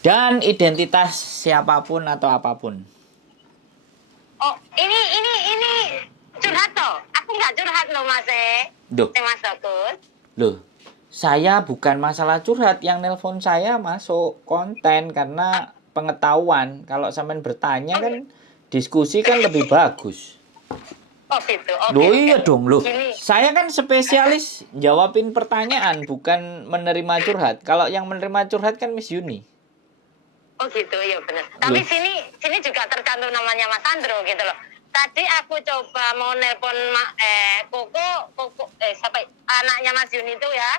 Dan identitas siapapun atau apapun. Oh, ini curhat toh. Aku nggak curhat loh Mas Duh, Mas Bagus. loh. Saya bukan masalah curhat, yang nelpon saya masuk konten karena pengetahuan. Kalau sampean bertanya Oh, kan diskusi kan lebih bagus. oh gitu. Oke, Loh oke. iya dong loh. Gini. Saya kan spesialis jawabin pertanyaan, bukan menerima curhat. Kalau yang menerima curhat kan Miss Yuni. Oh gitu, ya benar. Tapi Loh, sini juga tercantum namanya Mas Sandro gitu loh. Tadi aku coba mau nelpon Koko siapa anaknya Mas Yuni itu ya.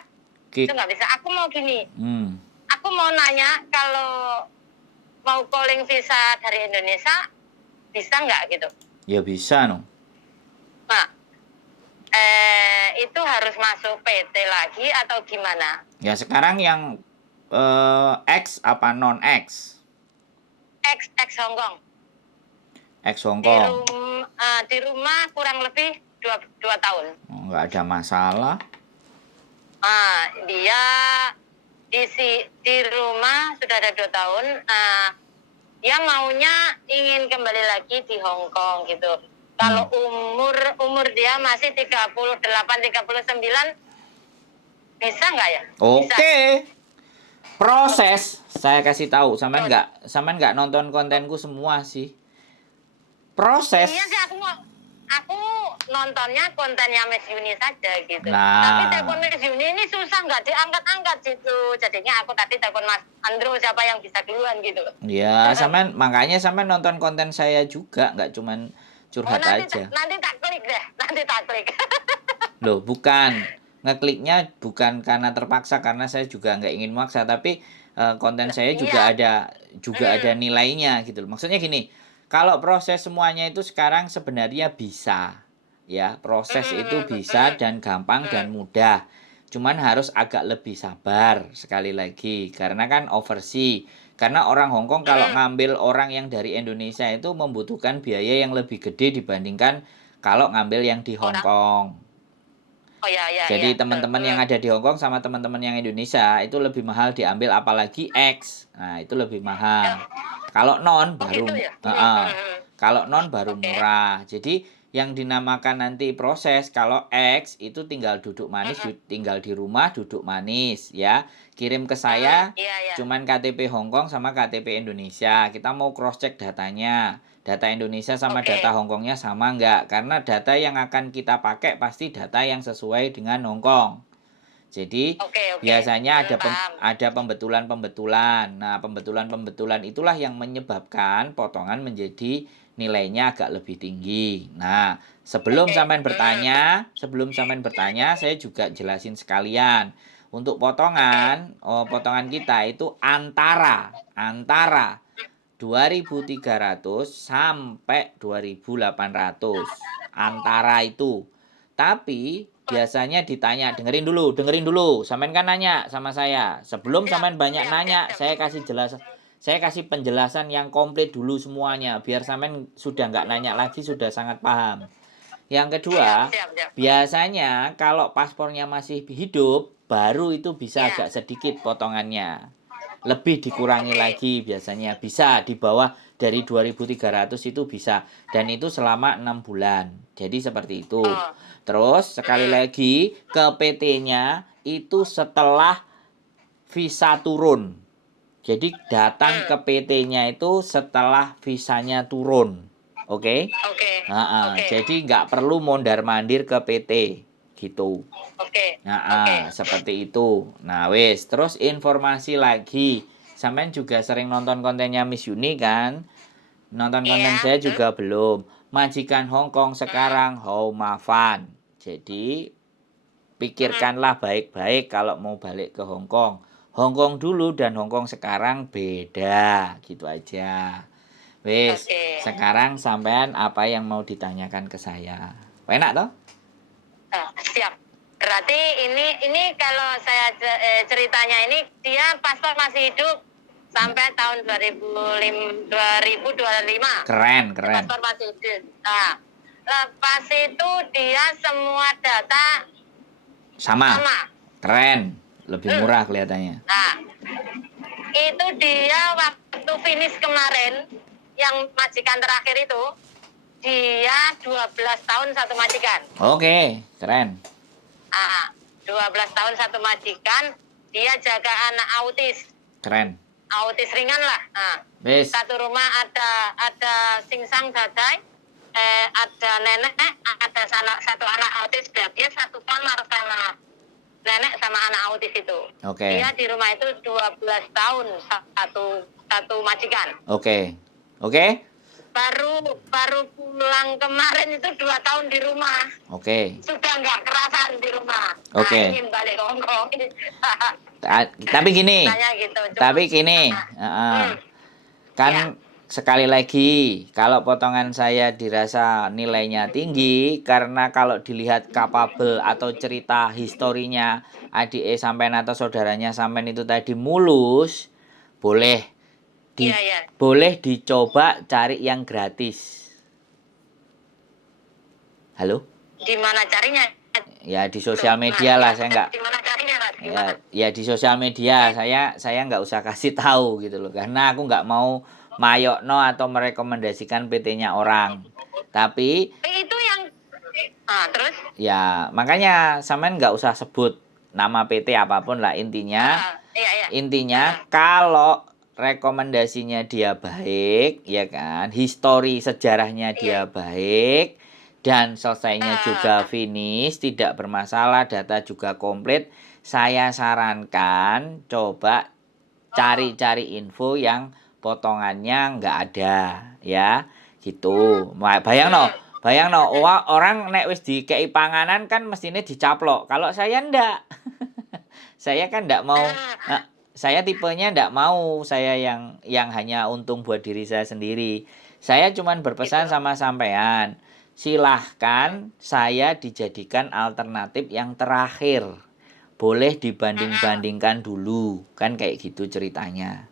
Itu Kik. nggak bisa. Aku mau gini. Hmm. Aku mau nanya kalau mau calling visa dari Indonesia bisa nggak gitu? Ya bisa no. Nah, itu harus masuk PT lagi atau gimana? Ya sekarang yang X apa non X? Ex Hongkong. X Hongkong. Di rumah kurang lebih dua tahun. Oh, nggak ada masalah. Dia di rumah sudah ada 2 tahun. Dia maunya ingin kembali lagi di Hong Kong gitu. Kalau umur dia masih 38, 39, bisa nggak ya? Bisa. Oke. Proses saya kasih tahu, sampean nggak nonton kontenku semua sih. Proses. Iya sih aku nontonnya kontennya Miss Yuni saja gitu. Tapi Nah, telepon Miss Yuni ini susah nggak diangkat-angkat gitu. Jadinya aku tadi telepon Mas Andro siapa yang bisa duluan gitu. ya makanya sampean nonton konten saya juga, nggak cuman Oh curhat nanti aja. nanti tak klik deh, nanti tak klik. Loh, bukan. Ngekliknya bukan karena terpaksa, karena saya juga nggak ingin maksa, tapi konten saya Iya. juga ada nilainya gitu loh. Maksudnya gini, kalau proses semuanya itu sekarang sebenarnya bisa. Ya, proses itu bisa dan gampang dan mudah. Cuman harus agak lebih sabar sekali lagi karena kan overseas. Karena orang Hongkong kalau ngambil orang yang dari Indonesia itu membutuhkan biaya yang lebih gede dibandingkan kalau ngambil yang di Orang. Hongkong. Oh ya. Jadi teman-teman yang ada di Hongkong sama teman-teman yang Indonesia itu lebih mahal diambil, apalagi X. Nah, itu lebih mahal. Kalau non Oh baru gitu ya. kalau non baru Oke. murah. Jadi yang dinamakan nanti proses kalau X itu tinggal duduk manis, tinggal di rumah duduk manis ya. Kirim ke saya Iya. cuman KTP Hongkong sama KTP Indonesia. Kita mau cross check datanya. Data Indonesia sama Oke. data Hongkongnya sama nggak? Karena data yang akan kita pakai pasti data yang sesuai dengan Hongkong. Jadi Oke. biasanya Paham. ada pembetulan-pembetulan. Nah, pembetulan-pembetulan itulah yang menyebabkan potongan menjadi nilainya agak lebih tinggi. Nah, Oke. sebelum sampean bertanya, saya juga jelasin sekalian. Untuk potongan, potongan kita itu antara 2.300 sampai 2.800 antara itu. Tapi biasanya ditanya, dengerin dulu. Sampean kan nanya sama saya. Sebelum sampean banyak nanya, Siap. saya kasih penjelasan yang komplit dulu semuanya biar sampean sudah nggak nanya lagi, sudah sangat paham. Yang kedua, Siap. biasanya kalau paspornya masih hidup, baru itu bisa Ya. agak sedikit potongannya. Lebih dikurangi Oke. lagi biasanya, bisa di bawah dari 2.300 itu bisa, dan itu selama 6 bulan. Jadi seperti itu. Oh. Terus sekali lagi ke PT-nya itu setelah visa turun. Jadi datang ke PT-nya itu setelah visanya turun. Oke? Oke. Jadi nggak perlu mondar-mandir ke PT gitu. Oke. Seperti itu. Nah, wis, terus informasi lagi. Sampean juga sering nonton kontennya Miss Yuni kan? Nonton konten Iya, saya betul. juga belum. Majikan Hongkong sekarang How Mafan. Jadi, pikirkanlah baik-baik kalau mau balik ke Hongkong. Hongkong dulu dan Hongkong sekarang beda, gitu aja. Wis, Oke. sekarang sampean apa yang mau ditanyakan ke saya? Enak toh? Siap. Berarti ini kalau saya ceritanya ini dia paspor masih hidup sampai tahun 2025. Keren. Paspor masih hidup. Nah, lepas itu dia semua data Sama. sama. Keren. Lebih murah kelihatannya. Nah, Itu dia waktu finish kemarin, yang majikan terakhir itu, dia 12 tahun satu majikan. Oke, keren. 12 tahun satu majikan, dia jaga anak Keren. autis ringan lah. Wis. Satu rumah ada singsang dadai, ada nenek, ada satu anak autis, dia satu kamar sama nenek sama anak autis itu. Oke. Dia di rumah itu 12 tahun satu majikan. Oke. Oke? Baru pulang kemarin itu 2 tahun di rumah. Oke. Sudah nggak kerasan di rumah. Oke. Ingin balik ke Hongkong. Tapi gini. Tanya gitu. Tapi gini. Kan Ya. sekali lagi, kalau potongan saya dirasa nilainya tinggi, karena kalau dilihat capable atau cerita historinya adik sampean atau saudaranya sampean itu tadi mulus, boleh Iya. boleh dicoba cari yang gratis. Halo? Di mana carinya? Ya di sosial media lah, saya nggak. Di mana carinya, Mas? Ya di sosial media saya nggak usah kasih tahu gitu loh, karena aku nggak mau mayokno atau merekomendasikan PT-nya orang. Tapi Itu yang terus? ya makanya sampean nggak usah sebut nama PT apapun lah, intinya. Iya. Intinya kalau rekomendasinya dia baik, ya kan, histori sejarahnya dia baik, dan selesainya juga finish, tidak bermasalah, data juga komplit, saya sarankan coba cari-cari info yang potongannya nggak ada, ya, gitu. Bayang no, orang nek wis dikei panganan kan mestinya dicaplok. Kalau saya ndak, saya kan ndak mau. Saya tipenya ndak mau saya yang hanya untung buat diri saya sendiri. Saya cuman berpesan sama sampean, silahkan saya dijadikan alternatif yang terakhir. Boleh dibanding-bandingkan dulu, kan kayak gitu ceritanya.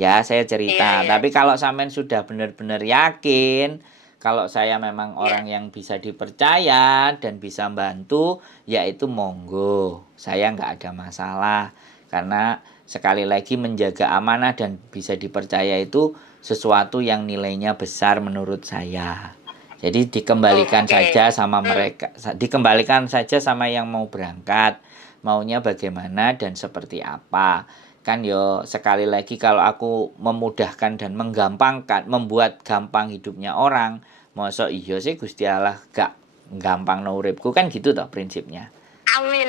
Ya, saya cerita. Tapi kalau sampean sudah benar-benar yakin kalau saya memang orang yang bisa dipercaya dan bisa bantu, yaitu monggo. Saya nggak ada masalah. Karena sekali lagi menjaga amanah dan bisa dipercaya itu sesuatu yang nilainya besar menurut saya. Jadi dikembalikan saja sama mereka, dikembalikan saja sama yang mau berangkat, maunya bagaimana dan seperti apa. Kan yo sekali lagi kalau aku memudahkan dan menggampangkan, membuat gampang hidupnya orang, mosok iya sih Gusti Allah gak gampang no uripku, kan gitu toh prinsipnya. Amin.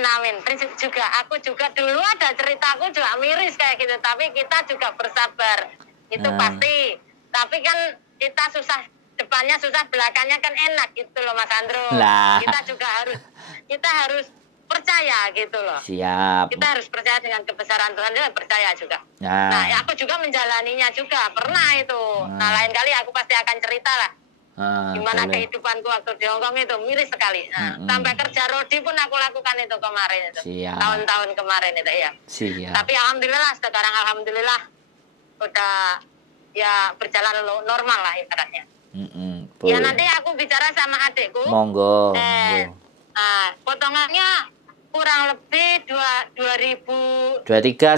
Prinsip juga. Aku juga dulu ada ceritaku juga miris kayak gitu. Tapi kita juga bersabar. Itu pasti. Tapi kan kita susah, depannya susah, belakangnya kan enak gitu loh Mas Andro. Kita harus percaya gitu loh. Siap. Kita harus percaya dengan kebesaran Tuhan, juga percaya juga. Nah, aku juga menjalaninya juga. Pernah itu. Nah, lain kali aku pasti akan cerita lah. Gimana kehidupanku waktu di Hongkong itu miris sekali. Sampai kerja rodi pun aku lakukan itu kemarin itu. Tahun-tahun kemarin itu ya. Tapi alhamdulillah sekarang udah ya berjalan normal lah ibaratnya. Ya nanti aku bicara sama adikku. Monggo. Potongannya kurang lebih 23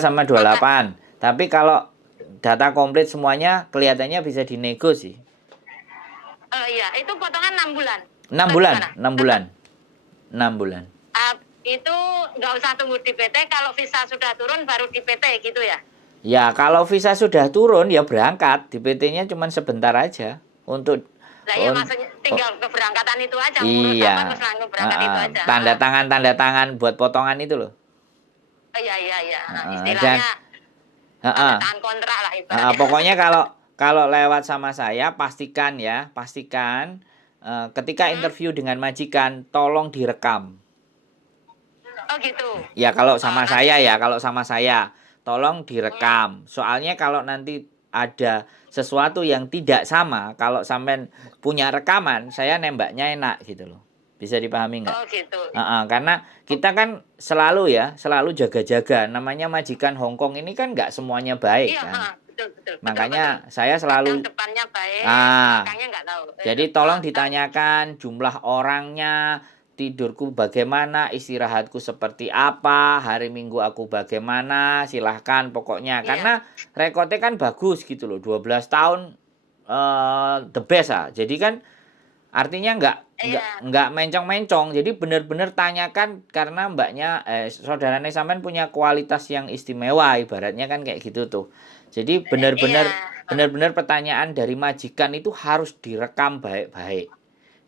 sama 28. Tapi kalau data komplit semuanya kelihatannya bisa dinego sih. Iya, itu potongan 6 bulan. 6 bulan. Itu nggak usah tunggu di PT, kalau visa sudah turun baru di PT gitu ya? Ya, kalau visa sudah turun ya berangkat. Di PT-nya cuma sebentar aja untuk maksudnya tinggal keberangkatan itu aja. Iya. Terus langsung berangkat itu aja. Tanda tangan buat potongan itu loh. Iya. Istilahnya tanda tangan kontrak lah ibaratnya. Pokoknya kalau lewat sama saya pastikan ketika interview dengan majikan tolong direkam. Oh gitu. Ya kalau sama saya tolong direkam. Soalnya kalau nanti ada sesuatu yang tidak sama, kalau sampean punya rekaman, saya nembaknya enak gitu loh. Bisa dipahami nggak? Oh gitu. Karena kita kan selalu jaga-jaga. Namanya majikan Hongkong ini kan nggak semuanya baik kan. Betul. Makanya saya selalu depannya baik, belakangnya nggak tahu. Jadi tolong ditanyakan jumlah orangnya, tidurku bagaimana, istirahatku seperti apa, hari Minggu aku bagaimana, silahkan pokoknya. Iya. Karena rekodnya kan bagus gitu loh, 12 tahun the best ah. Jadi kan artinya Iya. nggak mencong-mencong. Jadi benar-benar tanyakan karena mbaknya saudaranya sampean punya kualitas yang istimewa, ibaratnya kan kayak gitu tuh. Jadi Iya. benar-benar pertanyaan dari majikan itu harus direkam baik-baik.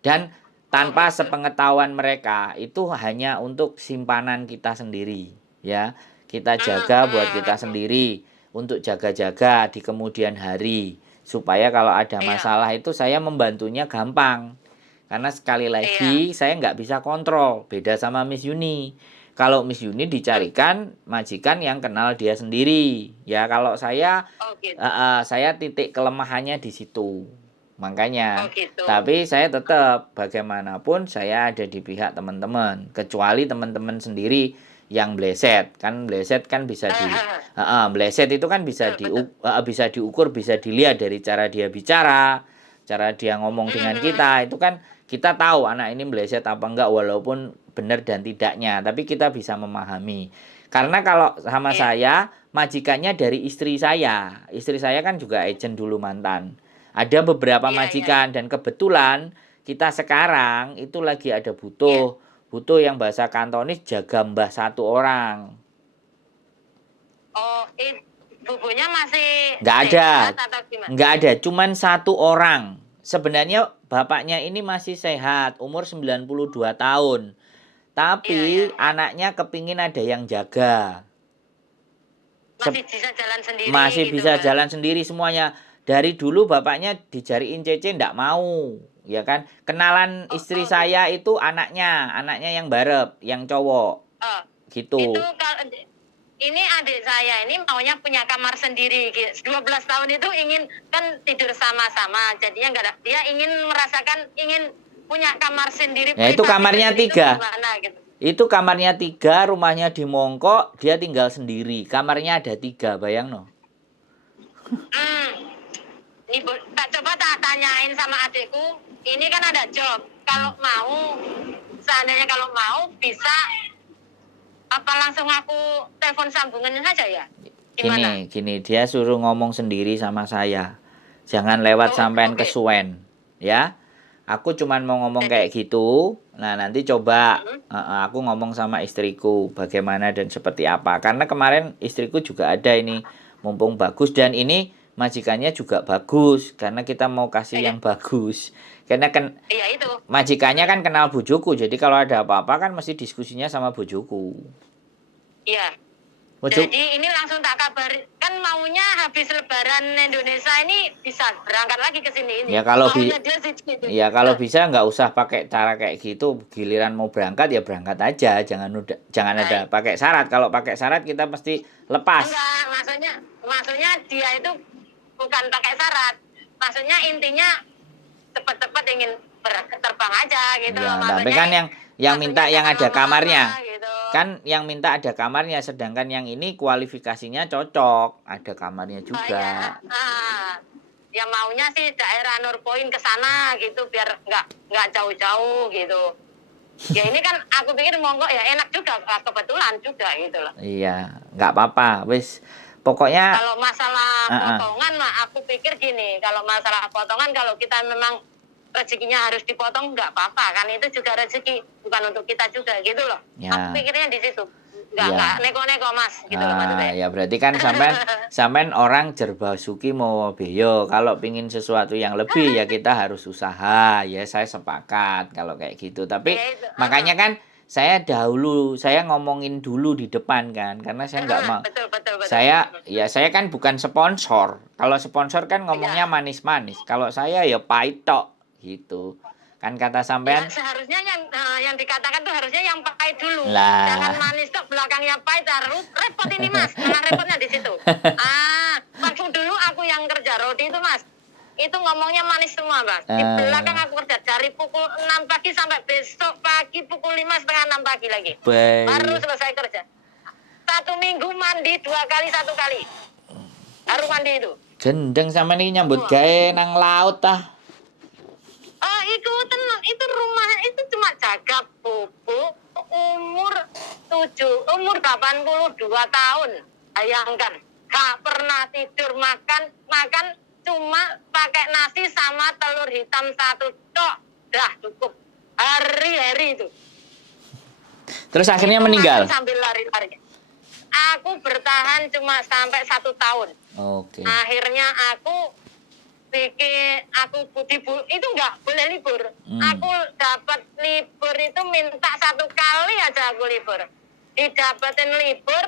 Dan Oh tanpa gitu. sepengetahuan mereka itu hanya untuk simpanan kita sendiri, ya. Kita jaga buat kita sendiri untuk jaga-jaga di kemudian hari supaya kalau ada Iya. masalah itu saya membantunya gampang. Karena sekali Iya. lagi saya nggak bisa kontrol, beda sama Miss Yuni. Kalau Miss Yuni dicarikan majikan yang kenal dia sendiri. Ya kalau Oh gitu. saya titik kelemahannya di situ. Oh Makanya, gitu. tapi saya tetap bagaimanapun saya ada di pihak teman-teman. Kecuali teman-teman sendiri yang bleset. Kan bleset kan bisa bleset itu kan bisa Betul. bisa diukur, bisa dilihat dari cara dia bicara, cara dia ngomong dengan kita. Itu kan kita tahu anak ini bleset apa enggak walaupun benar dan tidaknya, tapi kita bisa memahami. Karena kalau sama Iya. saya, majikannya dari istri saya. Istri saya kan juga agent dulu mantan. Ada beberapa Iya, iya, iya. majikan dan kebetulan kita sekarang itu lagi ada Iya. butuh yang bahasa Kantonis jaga mbah 1 orang. Oh, bubunya masih Nggak ada, sehat atau gimana? nggak ada, cuman 1 orang. Sebenarnya bapaknya ini masih sehat, umur 92 tahun. Iya, iya, Tapi iya. anaknya kepingin ada yang jaga. Masih bisa jalan sendiri Masih gitu, bisa Mas. jalan sendiri semuanya. Dari dulu bapaknya dijariin Cece ndak mau, ya kan. Kenalan Oh, istri oh gitu. saya itu anaknya yang barep, yang cowok, Oh, itu gitu. kalau ini adik saya ini maunya punya kamar sendiri. 12 tahun itu ingin kan tidur sama-sama. Jadinya enggak ada. Dia ingin punya kamar sendiri Ya itu privasi kamarnya sendiri itu 3. gimana gitu. Itu kamarnya 3, rumahnya di Mongkok, dia tinggal sendiri. Kamarnya ada 3, bayang no. Hmm. Ini tak tanyain sama adikku. Ini kan ada job. Kalau mau, seandainya kalau mau bisa apa langsung aku telepon sambungan saja ya? Gimana? Gini, dia suruh ngomong sendiri sama saya. Jangan lewat Oh, sampean oke. kesuwen, ya. Aku cuman mau ngomong Jadi, kayak gitu. Nah, nanti coba hmm, aku ngomong sama istriku bagaimana dan seperti apa. Karena kemarin istriku juga ada ini, mumpung bagus dan ini majikannya juga bagus karena kita mau kasih iya, yang bagus. Karena kan iya itu. majikannya kan kenal bojoku. Jadi kalau ada apa-apa kan mesti diskusinya sama bojoku. Iya. Bojo Jadi ini langsung tak kabari. Kan maunya habis Lebaran Indonesia ini bisa berangkat lagi ke sini ini. Ya kalau Maunya dia sih gitu. ya kalau bisa nggak usah pakai cara kayak gitu. Giliran mau berangkat ya berangkat aja. Jangan ada Baik. pakai syarat. Kalau pakai syarat kita mesti lepas. Enggak, maksudnya dia itu bukan pakai syarat. Maksudnya intinya cepat-cepat ingin terbang aja gitu loh. Ya, tapi Maksudnya kan yang minta maksudnya yang jangan ada kamarnya. lama-lama gitu. Kan yang minta ada kamarnya, sedangkan yang ini kualifikasinya cocok, ada kamarnya Banyak. juga. Ya maunya sih daerah Nurpoint ke sana gitu biar nggak jauh-jauh gitu. Ya ini kan aku pikir monggo ya enak juga kebetulan juga gitu loh. Iya, nggak apa-apa, wis. Pokoknya, Kalau masalah uh -uh. potongan mah aku pikir gini, kalau masalah potongan kalau kita memang rezekinya harus dipotong nggak apa-apa kan itu juga rezeki bukan untuk kita juga gitu loh. Aku Ya, pikirnya di situ. Nggak ya. neko-neko Mas gitu loh maksudnya. Ya berarti kan sampean orang Jerbasuki mau beyo. Kalau pingin sesuatu yang lebih ya kita harus usaha. Ya saya sepakat kalau kayak gitu. Tapi Ya itu. makanya kan saya ngomongin dulu di depan kan karena saya nggak mau. Betul betul betul. Saya kan bukan sponsor. Kalau sponsor kan ngomongnya Ya. manis-manis. Kalau saya ya pahit tok gitu. Kan kata Ya sampean seharusnya yang dikatakan tuh harusnya yang pahit dulu. Jangan lah. manis kok belakangnya pahit. Repot ini Mas. Malah repotnya di situ. Waktu dulu aku yang kerja roti itu Mas. Itu ngomongnya manis semua Mas. Di belakang aku kerja dari pukul 6 pagi sampai besok pagi pukul 5:30 6 pagi lagi. Baru Baik. selesai kerja. 1 minggu mandi 2 kali 1 kali. Baru mandi itu. Gendeng sama nih nyambut gawe nang laut tah. itu rumah itu cuma jaga bobo umur 82 tahun. Bayangkan, gak pernah tidur, makan cuma pakai nasi sama telur hitam 1 tok. Dah cukup. Hari-hari itu. Terus akhirnya Itu meninggal. makan sambil lari-lari. Aku bertahan cuma sampai 1 tahun. Oke. Akhirnya aku itu nggak boleh libur. Aku dapat libur itu minta 1 kali aja aku libur. Didapetin libur,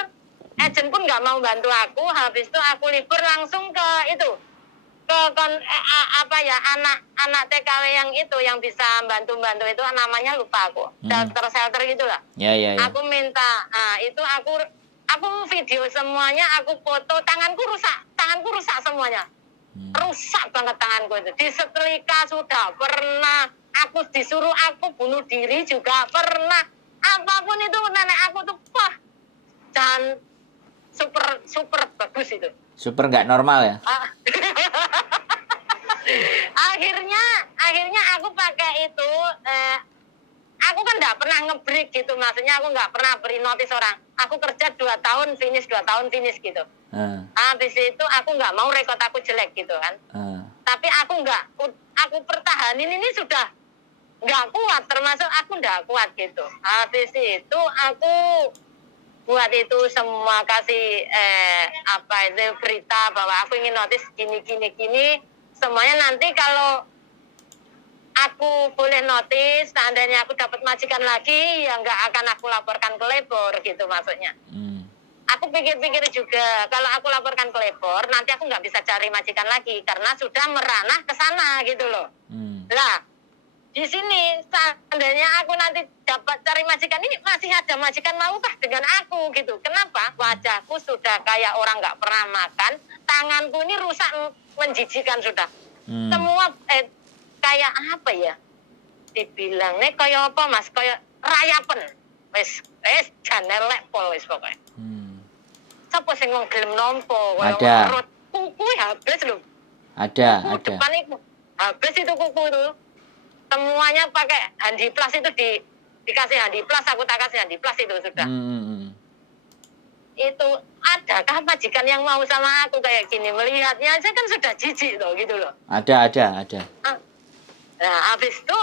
agent pun nggak mau bantu aku. Habis itu aku libur langsung ke itu, anak TKW yang bisa bantu itu namanya lupa aku. Shelter gitulah. Ya. Aku minta, itu aku video semuanya, aku foto, tanganku rusak semuanya. Rusak banget tanganku itu. Disetrika sudah pernah, aku disuruh aku bunuh diri juga pernah. Apapun itu nenek aku tuh, wah, dan super bagus itu. Super nggak normal ya? akhirnya aku pakai itu. Aku kan nggak pernah nge-break gitu, maksudnya aku nggak pernah beri notis orang. Aku kerja 2 tahun finish gitu. Habis itu aku nggak mau rekod aku jelek gitu kan. Tapi aku pertahanin ini sudah nggak kuat, termasuk aku nggak kuat gitu. Habis itu aku buat itu semua, kasih berita bahwa aku ingin notis gini. Semuanya nanti kalau aku boleh notis, seandainya aku dapat majikan lagi, ya nggak akan aku laporkan ke labor gitu maksudnya. Aku pikir-pikir juga, kalau aku laporkan ke labor, nanti aku nggak bisa cari majikan lagi, karena sudah meranah ke sana gitu loh. Lah, di sini seandainya aku nanti dapat cari majikan, ini masih ada majikan maukah dengan aku gitu. Kenapa? Wajahku sudah kayak orang nggak pernah makan, tanganku ini rusak menjijikan sudah. Semua kayak apa ya? Dibilangnya kayak apa mas? Kayak rayapen. Wes jan elek pol wes pokoknya. Sapa sing wong gelem nampa Ada. Kuku habis lho. Ada. Depan itu habis itu kuku itu. Semuanya pakai handiplas itu, dikasih handiplas, aku tak kasih handiplas itu sudah. Itu adakah majikan yang mau sama aku kayak gini? Melihatnya aja kan sudah jijik loh gitu loh. Ada. Nah, habis itu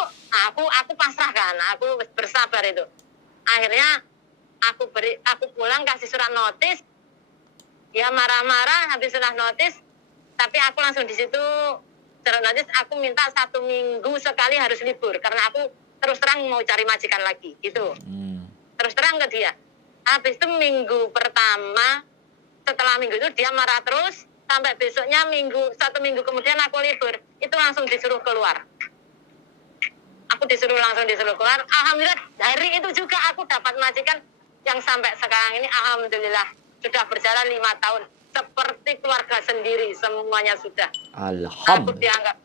aku pasrahkan, aku bersabar itu. Akhirnya aku pulang kasih surat notis. Dia marah-marah habis surat notis, tapi aku langsung di situ surat notis, aku minta 1 minggu sekali harus libur karena aku terus terang mau cari majikan lagi gitu. Terus terang ke dia. Habis itu minggu pertama, setelah minggu itu dia marah terus, sampai besoknya 1 minggu kemudian aku libur, itu langsung disuruh keluar. Aku langsung disuruh keluar. Alhamdulillah dari itu juga aku dapat majikan yang sampai sekarang ini alhamdulillah sudah berjalan 5 tahun. Seperti keluarga sendiri semuanya sudah. Alhamdulillah.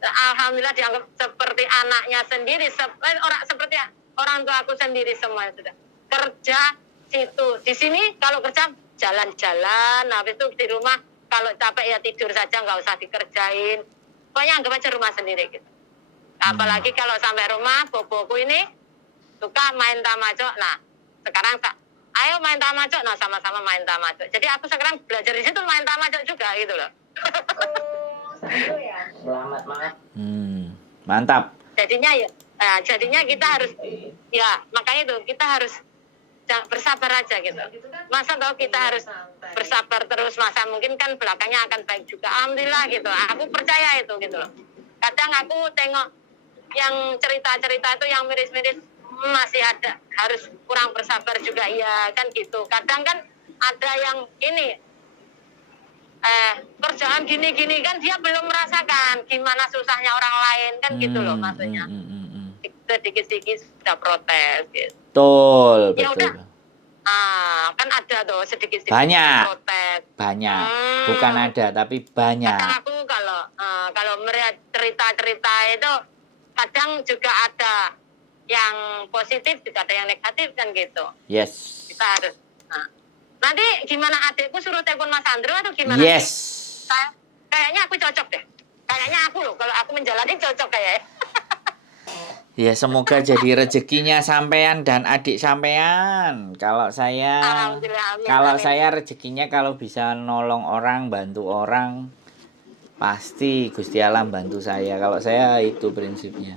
Alhamdulillah dianggap seperti anaknya sendiri, seperti orang tua aku sendiri semuanya sudah. Kerja situ, di sini kalau kerja jalan-jalan, habis itu di rumah kalau capek ya tidur saja, nggak usah dikerjain. Pokoknya anggap aja rumah sendiri gitu. Apalagi kalau sampai rumah, boboku ini suka main tamacok. Nah, sekarang ayo main tamacok, nah sama-sama main tamacok. Jadi aku sekarang belajar di situ main tamacok juga gitu loh. Seru ya. Selamat banget. Mantap. Jadinya kita harus, ya makanya itu kita harus bersabar aja gitu. Masa tahu kita harus bersabar terus, masa mungkin kan belakangnya akan baik juga. Alhamdulillah gitu. Aku percaya itu gitu loh. Kadang aku tengok yang cerita-cerita itu yang miris-miris, masih ada, harus kurang bersabar juga, ya kan gitu. Kadang kan ada yang ini kerjaan gini-gini kan dia belum merasakan gimana susahnya orang lain kan gitu loh maksudnya. Sedikit-sedikit sudah protes gitu. Betul. Ya udah. Kan ada tuh sedikit-sedikit Banyak. protes. Banyak. Bukan ada tapi banyak. Kadang aku kalau melihat cerita-cerita itu kadang juga ada yang positif, juga ada yang negatif kan gitu. Yes. Kita harus. Nanti gimana adikku suruh telepon Mas Andro atau gimana? Yes. Kayaknya aku cocok deh. Kayaknya aku loh, kalau aku menjalani cocok kayaknya. Ya semoga jadi rezekinya sampean dan adik sampean. Alhamdulillah, amin, Kalau amin. saya rezekinya kalau bisa nolong orang, bantu orang, pasti Gusti Allah bantu saya. Kalau saya itu prinsipnya.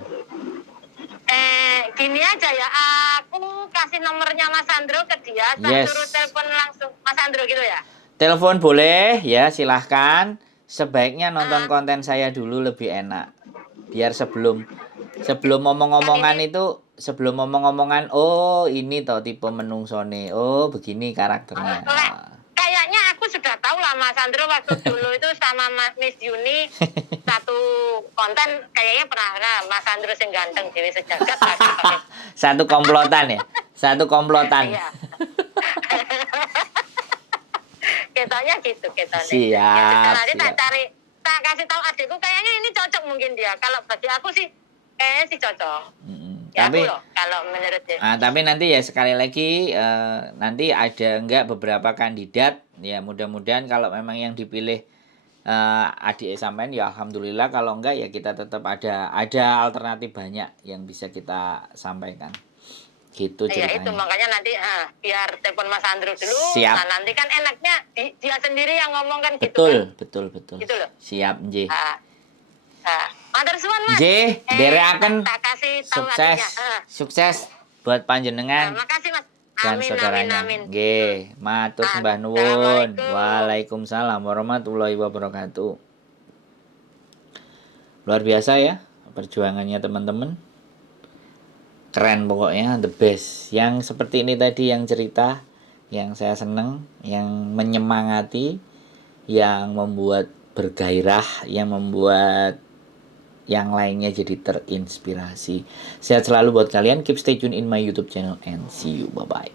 Gini aja ya, aku kasih nomornya Mas Sandro ke dia, tak Yes. suruh telepon langsung Mas Sandro gitu ya. Telepon boleh ya, silahkan. Sebaiknya nonton konten saya dulu lebih enak. Biar sebelum sebelum omong-omongan, oh ini toh tipe menungsone, oh begini karakternya. Kayaknya aku sudah tahu lah Mas Sandro waktu dulu itu sama Miss Yuni satu konten kayaknya pernah Mas Sandro sing ganteng dewe sejagat lagi. Satu komplotan ya, satu komplotan. Iya. Ketanya gitu ketanya. Siap, Nanti tak siap. cari, tak kasih tahu adikku kayaknya ini cocok mungkin dia. Kalau bagi aku sih kayaknya sih cocok. Ya Tapi aku loh kalau menurut dia. tapi nanti ya sekali lagi nanti ada enggak beberapa kandidat ya, mudah-mudahan kalau memang yang dipilih adik sampean ya alhamdulillah, kalau enggak ya kita tetap ada alternatif banyak yang bisa kita sampaikan. Gitu Ya itu ceritanya. makanya nanti biar telepon Mas Andro dulu. Siap. Nah nanti kan enaknya dia sendiri yang ngomong kan gitu Betul, kan. betul. Gitu loh. Siap, nggih. Matur suwun Mas. Nggih, nderekaken tak kasih tahu sukses. adiknya. Sukses buat panjenengan Makasih Mas. dan Amin, saudaranya. amin. Nggih, matur sembah nuwun. Assalamualaikum. Waalaikumsalam warahmatullahi wabarakatuh. Luar biasa ya perjuangannya teman-teman. Keren pokoknya, the best. Yang seperti ini tadi yang cerita, yang saya seneng, yang menyemangati, yang membuat bergairah, yang membuat yang lainnya jadi terinspirasi. Sehat selalu buat kalian. Keep stay tune in my YouTube channel and see you. Bye bye.